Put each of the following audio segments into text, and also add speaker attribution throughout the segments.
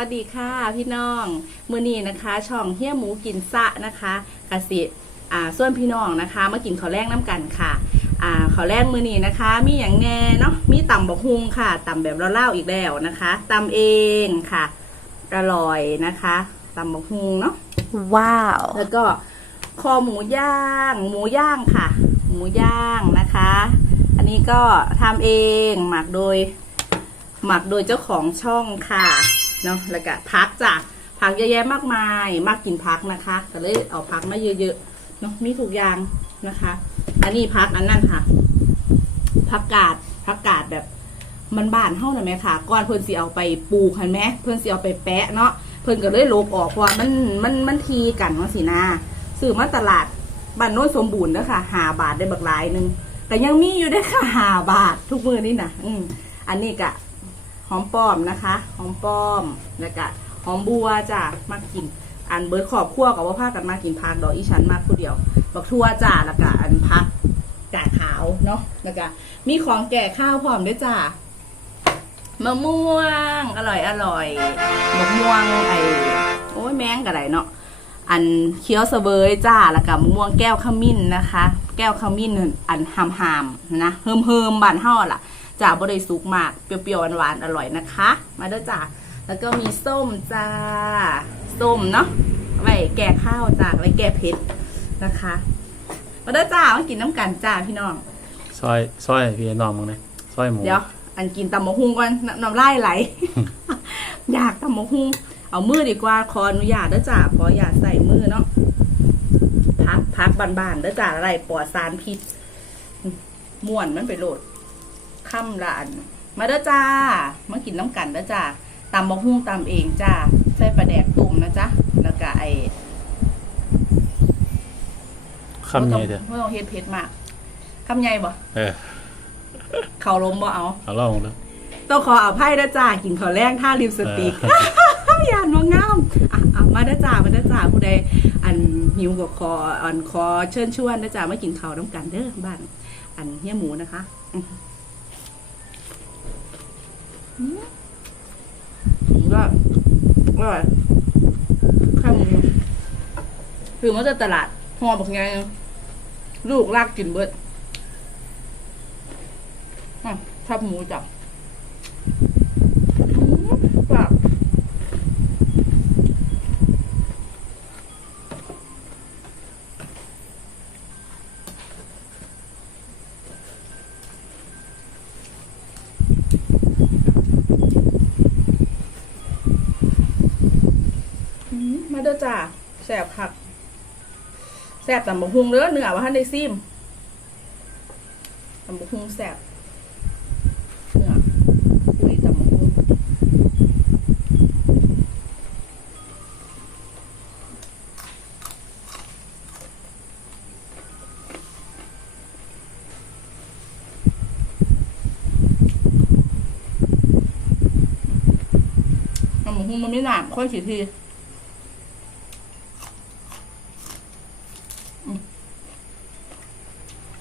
Speaker 1: วัสดีค่ะพี่น้องมื้อนี้นะคะ ช่องเฮียหมูกินสะนะคะกสิอ่าส่วนพี่น้องนะคะมากินข้าวแรกน้ำกันค่ะอ่าข้าวแรกมื้อนี้นะคะ มีอย่างแน่เนาะมีตำบักฮุงค่ะตำแบบเล่าๆอีกแล้วนะคะตำเองค่ะอร่อยนะคะตำบักฮุงเนาะ
Speaker 2: ว้าว
Speaker 1: แล้วก็คอหมูย่าง หมูย่างค่ะ หมูย่างนะคะ อันนี้ก็ทำเองหมักโดยหมักโดยเจ้าของช่องค่ะ เนาะแล้วก็พักจ้ะพักเยอะแยะมากมายมากกินพักนะคะก็เลยเอาพักมาเยอะๆเนาะมีทุกอย่างนะคะ อันนี้พักอันนั้นค่ะพักกาดพักกาดแบบมันบานเท่าหน่อยไหมค่ะก่อนเพิ่นสิเอาไปปลูกเห็นไหมเพิ่นสิเอาไปแปะเนาะเพิ่นก็เลยลบออกเพราะว่ามันมันมันทีกันว่าสินาซื้อมาตลาดบ้านโน้นสมบูรณ์เด้อค่ะหาบาทได้บักหลายหนึงแต่ยังมีอยู่ได้ค่ะหาบาททุกมือนี่นะอืมอันนี้กะ หอมป้อมนะคะ หอมป้อมแล้วก็หอมบัวจ้ะมากิน อันเบิร์ดขอบคั่วกับว่าพากันมากินพักดอกอีฉันมากผู้เดียวบักทั่วจ้ะแล้วก็อันพักกาขาวเนาะแล้วก็มีของแก่ข้าวพร้อมด้วยจ้ะมะม่วง อร่อยอร่อยมะม่วงไอโอ้ยแมงกระไรเนาะอันเคี้ยวเสวยจ้าแล้วก็มะม่วงแก้วขมิ้นนะคะ แก้วขมิ้นอันหามหามนะเฮิมเฮิมบานห่อล่ะ จ้าบริสุกมาก เปรี้ยวๆหวานๆอร่อยนะคะ มาเด้อจ้าแล้วก็มีส้มจ้า ส้มเนาะไว้แก่ข้าวจ้าไว้แก่เผ็ดนะคะ มาเด้อจ้ามากินน้ำกันจ้าพี่น้อง
Speaker 3: ซอยซอยพี่น้องมึงนะซอยหมู
Speaker 1: เดี๋ยว อันกินตำมะฮุงก่อนนน้ำลายไหล อยากตำมะฮุงเอามือดีกว่าขออนุญาตเด้อจ้าขออย่าตใส่มือเนาะพักพักบานๆเด้อจ้าอะไรปลอดสารพิษม่วนมันไปโหลด ค่ำละอัน มาเด้อจ้ามากินน้ำกันเด้อจ้าตำมะฮุงตำเองจ้าใส่ปลาแดกตุ่มนะจ๊ะแล้วก็ไอ
Speaker 3: คำใหญ่เถอะ
Speaker 1: ไม่ต้องเฮ็ดเผ็ดมากคำใหญ่บ่
Speaker 3: เออ
Speaker 1: เขาล้มบ่เอา
Speaker 3: เอาลองดู
Speaker 1: ต้องขออภัยนะจ้ากินข้าวแรงท่าลิปสติกยานว่างามอะอะมาเด้อจ้ามาเด้อจ้าผู้ใดอันหิวก็ขออันขอเชิญชวนนะจ้ามากินข้าวน้ำกันเด้อบ้าน อันเฮียหมูนะคะอืมอืมก็อ ร่อยข้าวหมูคือมันจะตลาดห่อบอกไงลูกลากกินเบิดอะชอบหมูจับ อืมมาเด้อ จ้าแสบคักแสบตำบักฮุงเด้อเนื้อว่าท่านได้ซิมตำบักฮุงแสบเนื้ออุ้ยตำบักฮุงตำบักฮุงมันไม่หนามค่อยขีดที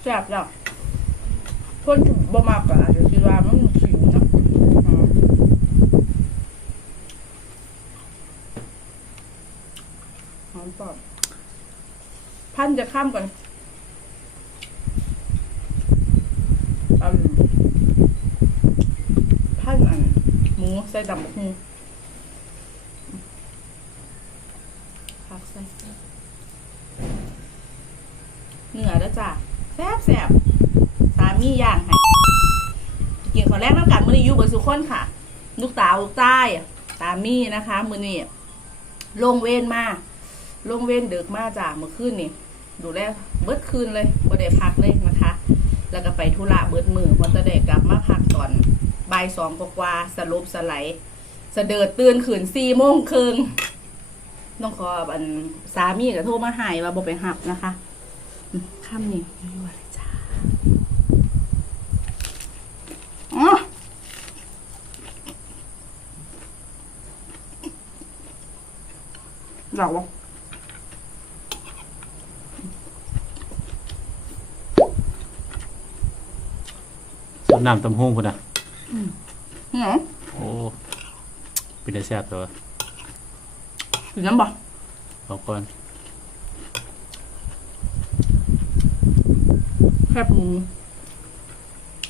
Speaker 1: แซ่บแล้วคนที่บ่มากก็อาจจะคิดว่ามันขิวนะหอมปอบพันจะข้ามก่อนอันพันอันหมูใส่ดำบักหูพักใส่เนื้อเด้อจ้ะ ซ่บแซ่บสามีย่างให้กินข้าวแรกน้ำกันมือนี้อยู่เบนสุคนค่ะ ลูกตาลูกใต้สามีนะคะ มือนี้ลงเว้นมาลงเว้นดึกมาจ้ะเมื่อคืนนี่ดูแลเบิดคืนเลยบ่ได้พักเลยนะคะ แล้วก็ไปธุระเบิดมือพอจะได้กลับมาพักตอนบ่ายสองกว่าๆสลบสไลด์สะเดิดตื่นขืนสี่โมงครึ่งต้องขออันสามีก็โทรมาหายว่าบ่ไปหับนะคะ ข้ามนี่ไม่ไหวจ้าอ๋อหรอวะ
Speaker 3: ส่วนน้ำตำหุ้งพุ่นนะ
Speaker 1: หืม
Speaker 3: โอ้เป็นได้แซ่บตัว
Speaker 1: กินน้ำบ่
Speaker 3: เอาก่อน
Speaker 1: แค บหมู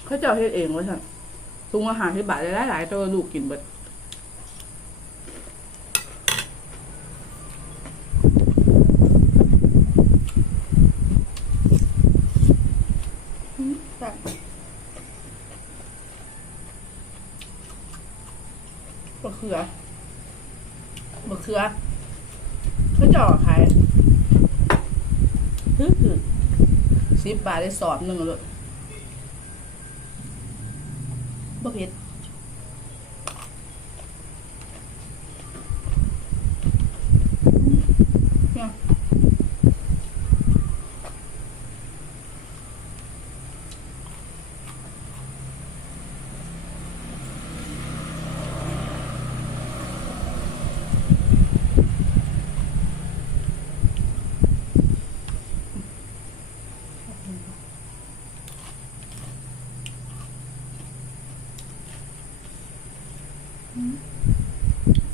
Speaker 1: เขาเจ้าเฮ็ดเองว่าสั่นปรุงอาหารที่บาทได้หลายๆตัวลูกกินเบิดอืมแซ่บะเขือบะเขือเขาจ้าขายฮึคือ สิบบาทได้สอบหนึ่งเลยบ่เผ็ด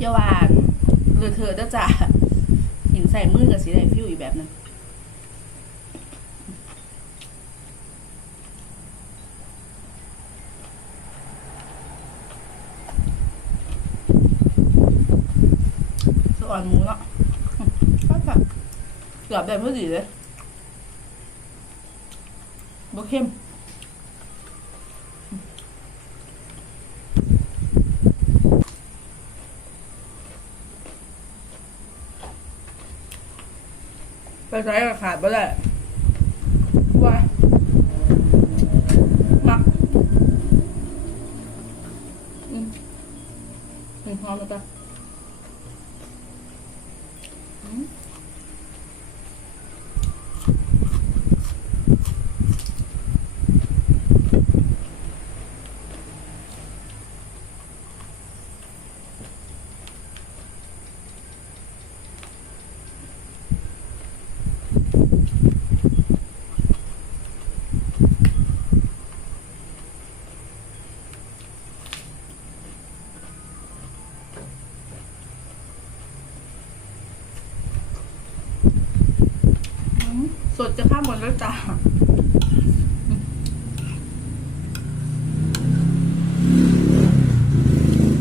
Speaker 1: อย่าว่าเลยเธอเด้อจ้ะหินใส่มือกับสีได้ฟิวอีกแบบนึงสอ่อนหมูเนาะก็แบบเกือบแบบพอดีเลยบ่เข้ม ใช้กับขาดไปเลยว่ามักอืมอืมหอมแล้วจ้ะ สดจะข้ามหมดแล้วจ้ะอืม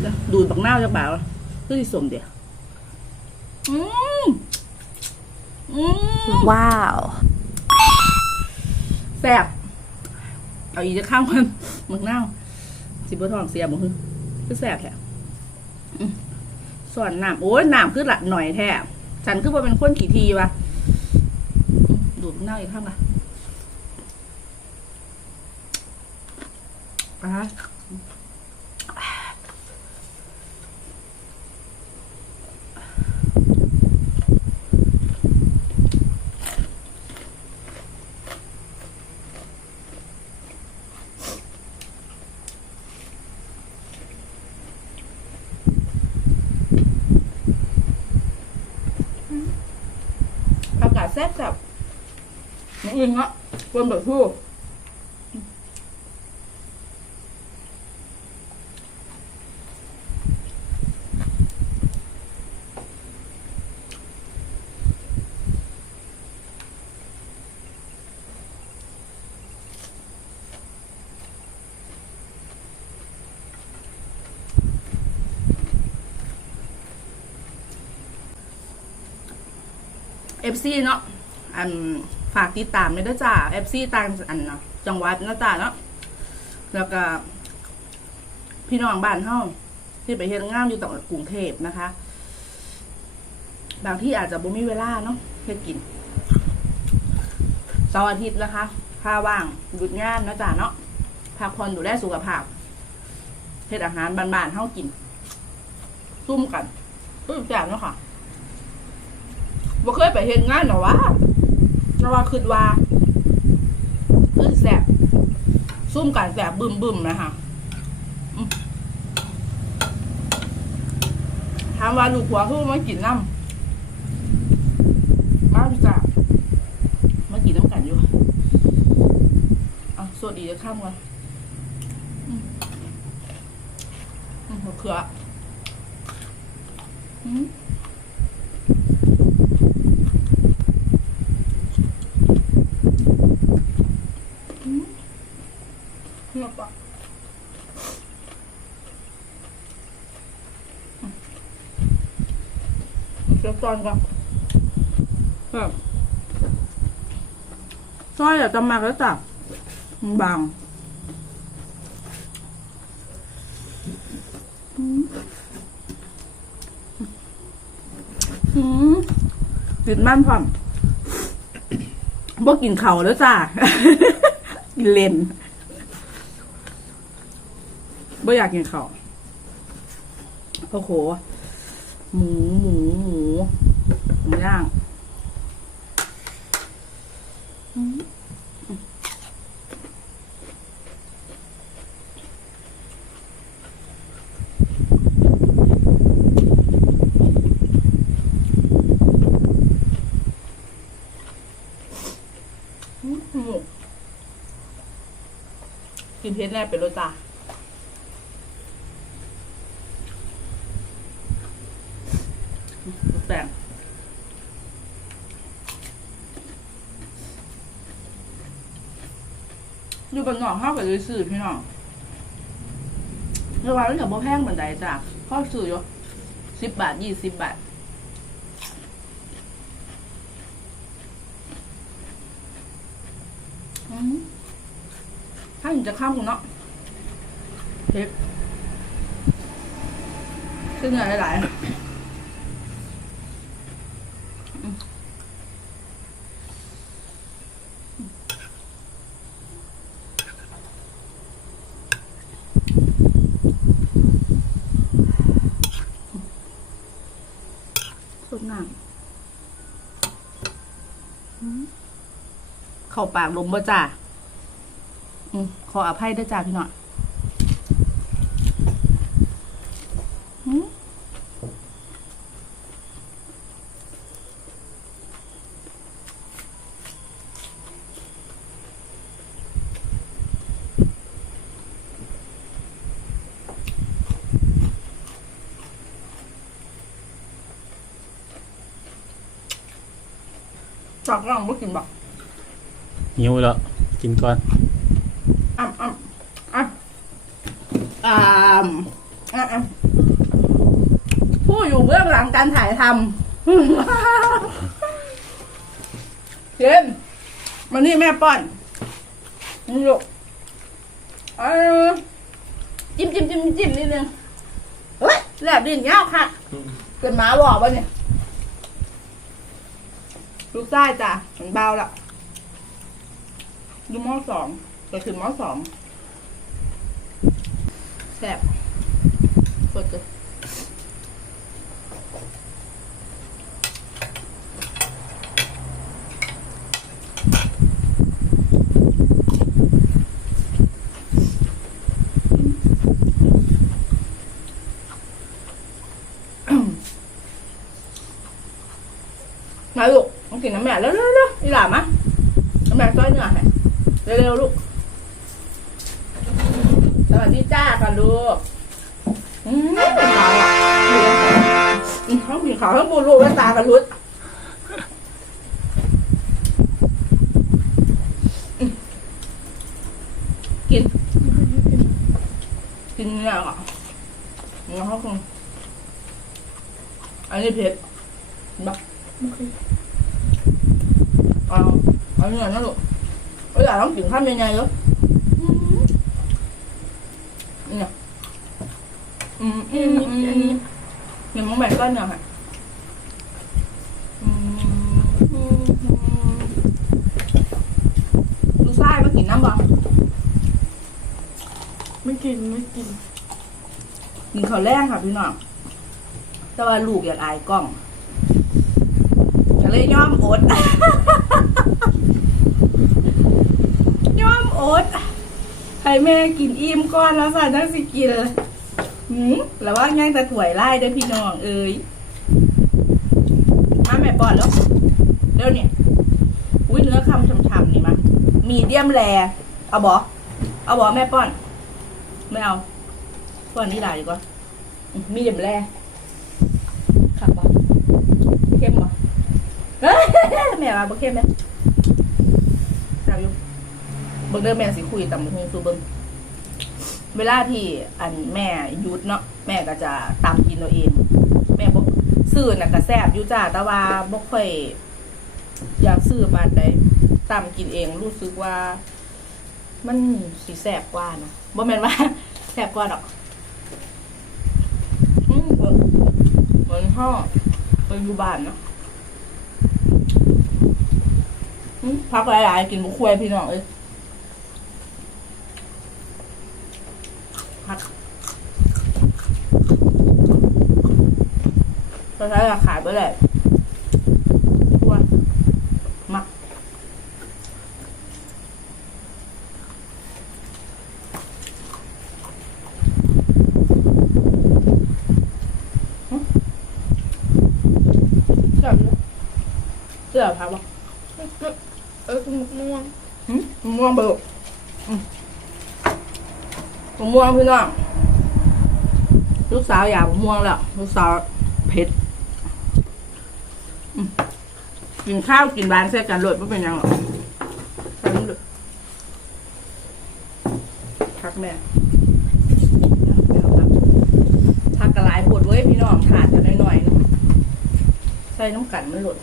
Speaker 1: เดี๋ยวดูดบักหน้าวจากบ่าวก็ที่สมเดียวอืมอืม
Speaker 2: ว้าว
Speaker 1: แซ่บเอาอีกจะข้ามมันบักหน้าวสิบทองเสียบ่ฮึคือแซ่บแท้อืมส่วนน้ำโอ้ยน้ำคือละหน่อยแท้ฉันคือว่าเป็นคนขี่ทีวะอื มดูดบักหน้าวอีกข้างละอะอากาศแซ่บจับน้ องอื่นฮะคนแบบทู่เอฟซีเนาะอัน ฝากติดตามเลยด้วยจ้าเอฟซีต่างอันเนาะจังหวัดนะจ้าเนาะแล้วก็ พี่น้องบ้านเฮาที่ไปเฮ็ดงานอยู่ต่างกรุงเทพนะคะ บางที่อาจจะบ่มีเวลาเนาะเฮ็ดกินเสาร์อาทิตย์นะคะถ้าว่างหยุดงานนะจ้าเนาะพักผ่อนดูแลสุขภาพเฮ็ดอาหารบ้านๆเฮากินซุ่มกันซุ่มจาเนาะค่ะบ่เคยไปเห็นงานหรอวะ ราะว่าคิดว่าคือแสบซุ่มกันแสบบึมบึมๆนะคะถามว่าลูกหัวคือมากินน้ำมาพี่จ้ามากินน้ำกันอยู่อะสวัสดีจะข้ามกันอืมอืมมะเขือ อืม มาปะเก็บตอนก่อนแบบซอยอะจะมาแล้วจ้ะมันบางอืมอืมติดมันพร้อมบ่กินเข่าแล้วจ้ะกินเลนบ่อยากกินข้าวโอ้โห หมูหมูหมู ล่างอืมหมูกินเพชรแน่เป็นรสจ้าแปลง อยู่บนหนองข้าวกับเลยสื่อพี่น้องเมื่อวานเราจะบ่แพงเหมือนใดจ้ะข้อสื่ออยู่สิบบาทยี่สิบบาทถ้าอยู่จะข้ามคุณเนาะเทปซึ่งเงินหลายๆ นังอืมเข้าปากลมบ่จ้าอืมขออภัยด้วยจ้าพี่หน่อย จอกล่องบ่กินบ่
Speaker 3: หิวแล้วกินก่อน
Speaker 1: อ่ำอ่ำอ่ำอ่ำอ่ำอ่ำผู้อยู่เบื้องหลังการถ่ายทำเจนมานี่แม่ป้อนนี่ลูกเออจิ้มจิ้มจิ้มจิ้มนิดนึงเฮ้ยแหลบดินเงาค่ะเกิดหมาบอกวะเนี่ย ลูกไส้จ้ะมันเบาละดูหม้อสองก็คือหม้อสองแสบสดเลย กิน กินเนี่ยอะเนี่ยเขาคงอันนี้เผ็ดบักเอาเอาเนี่ยนะลูกเวลาต้องกินข้าวยังไงลูกเนี่ยอืมอืมอืมอืมเนี่ยมองแบบก้อนเนี่ยค่ะ กิน
Speaker 2: ไม่กินกิน
Speaker 1: ข้าวแรงค่ะพี่น้องแต่ว่าลูกอยากอายกล้องก็เลยยอมอดย่อมอดให้แม่กินอิ่มก่อนแล้วสั่นจังสิกินหืมแล้วว่าย่างแต่ถวยไล่ได้พี่น้องเอ้ยมาแม่ป้อนแล้วเดี๋ยวเนี่ยอุ้ยเนื้อคำฉ่ำๆนี่มามีเดียมแรเอาบอเอาบอแม่ป้อน ไม่เอาป้อนนี่ได้ดีกว่า มีเดียมแรขับบอเข้มบอเฮ้ยแม่มาบ่เข้มไหมเอาอยู่เบิ่งเด้อแม่สิคุยตำบักหุ่งสูเบิ่งเวลาที่อันแม่ยุดเนาะแม่ก็จะตำกินเอาเอง แม่บอกซื้อน่ะก็แซ่บอยู่จ้าแต่ว่าบ่ค่อยอยากซื้อปานใดตำกินเองรู้สึกว่า มันสีแซ่บกว่านะบ่แม่นว่าแซ่บกว่าดอกอืมเหมือนเหมือนพ่อเป็นอยู่บ้านเนาะพักหลายๆกินบุควยพี่น้องเอ้ยพักตอนนี้ราขายไปเลยทั่วมัก เสื้ออยู่เสื้อพับบ่
Speaker 2: เออคือมะม่วง
Speaker 1: หืมมะม่วงเบิกอืมมะม่วงพี่น้องลูกสาวอยากมะม่วงแล้วลูกสาวเผ็ดกินข้าวกินบานเส้กันโหลดไม่เป็นยังหรอกทักแม่พักกระไรปวดเว้ยพี่น้องขาดกันหน่อยๆใส่น้ำกันมันหล่น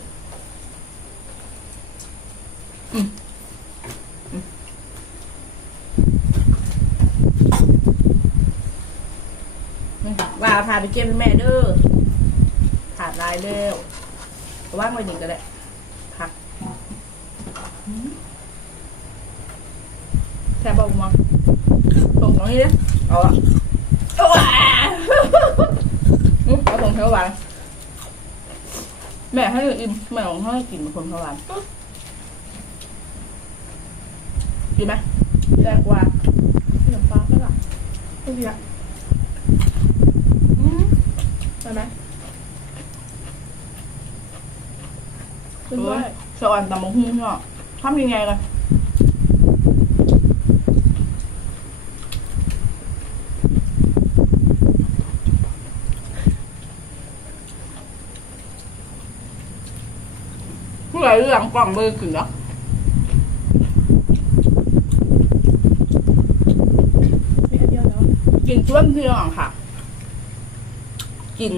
Speaker 1: ว่าพาไปเก็บแม่เด้อขาดลายเร็วว่างไว้หนึ่งก็ได้พักแค่บอกมาส่งตรงนี้เลยเอาอะเอาอะอื้อเอาส่งเทวหวานแม่ให้อิ่มแม่ของให้กินเป็นคนเทวหวานกินไหมแรกว่า
Speaker 2: เหลืองก็หรอไม่เสี
Speaker 1: อืม
Speaker 2: ใช่ไหมขึ้น
Speaker 1: เอ
Speaker 2: ด้ว
Speaker 1: อยสะอ่อนตำมะฮุ่งเนาะทำยังไงกันผู้ใหญ่หลังกล่องเบอร์ขึ้นเนาะ
Speaker 2: มีอันเดียวแล้ว
Speaker 1: กินชวนพี่น้องค่ะ กิน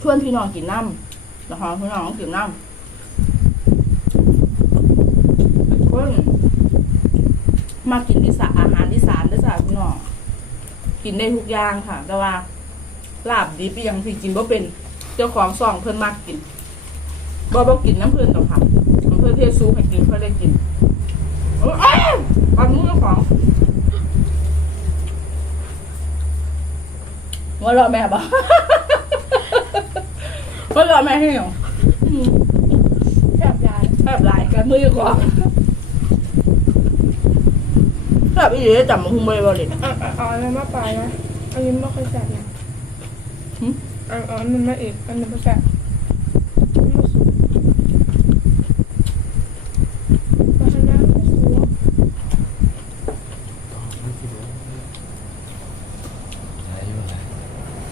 Speaker 1: ชวนพี่น้องกินน้ำนะคะพี่น้องกินน้ำเป็นคนมากินอีสาอาหารอีสานด้วยจ้ะพี่น้องกินได้ทุกอย่างค่ะ แต่ว่าลาบดิบยังที่กินบ่เป็นเจ้าของซองเพิ่นมากกินบ่บ่กินน้ำเพิ่นหรอกค่ะน้ำเพิ่นเทซูให้กินเพิ่นได้กินโอ้ยปันมือของ ว่าเราแม่ปะว่าเราแม่ให้หรอ
Speaker 2: แบบยาย
Speaker 1: แบบหลายกันมือกว่าแบบอีเดียจับมาหุ้มไปบริเวณ
Speaker 2: เอาเอาเอาอันนั้นมาปลายนะอันนี้ไม่ค่อยแสบนะ
Speaker 1: หึ
Speaker 2: เอาเอาอันนั้นมาอีกอันนี้ไม่แสบมันไม่สุกมาทางนั้นไม่สุก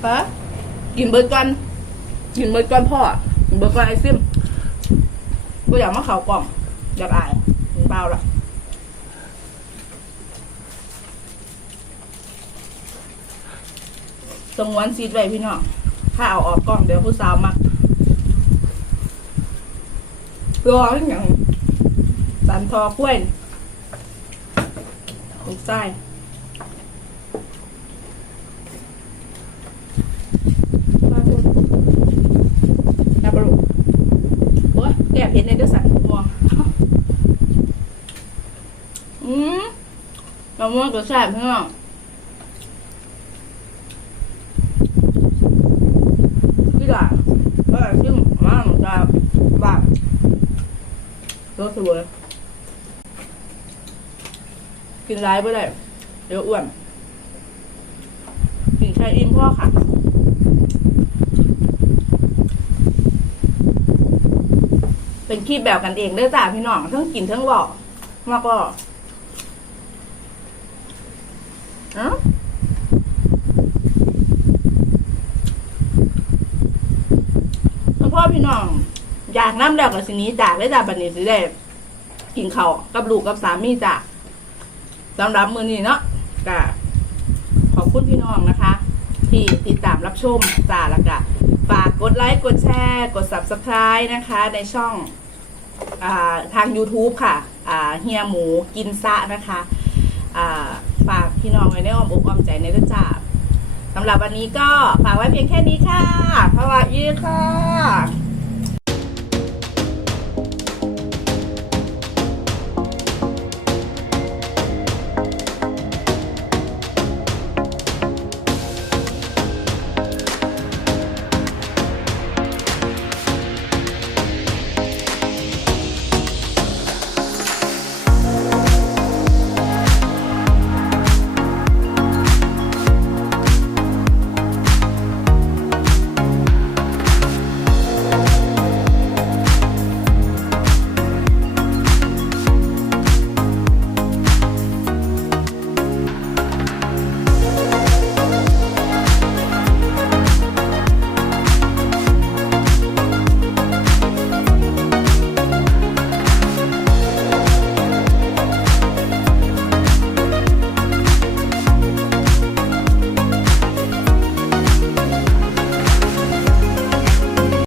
Speaker 1: ปะ กินเบิร์ดกันกินเบิร์ดกันพ่อกินเบิร์ดกันไอซิมก็อยากมาเขาวกล่องอยากอายกินเปล่าละสงวนซีดไว้พี่น้องถ้าเอาออกกล้องเดี๋ยวผู้สาวมักรออย่างสันทอคุ้วยลูกไส้
Speaker 2: ปลาตัว
Speaker 1: ดับเบิลโอ้ยแก้เผ็ดในเดือดสันม่วงอืม ม่วงก็แซ่บพี่น้องพี่ด่าเออซึ่งมาหนูจะบ้ารสสวยกินร้ายไปได้ เดี๋ยวอ้วนกินแค่อิ่มพ่อค่ะเป็นคลิปแบบกันเองเด้อจ้าพี่น้องทั้งกินทั้งบอกมากก็เอ้าแล้วพ่อพี่น้อง อยากน้ำแล้วกับสินี้จากได้จากบันนี้สิได้กินเขาวกับลูกกับสามีจ้ะสำหรับมือนี้เนาะก็ขอบคุณพี่น้องนะคะ ที่ติดตามรับชมจ้าแล้วก็ฝากกดไลค์กดแชร์ กด subscribe นะคะ ในช่องอาทาง YouTube ค่ะอ่าเฮียหมูกินซะนะคะอ่าฝากพี่น้องไว้ในอ้อมอกอ้อมใจในด้วยจ้าสำหรับวันนี้ก็ฝากไว้เพียงแค่นี้ค่ะสวัสดีค่ะ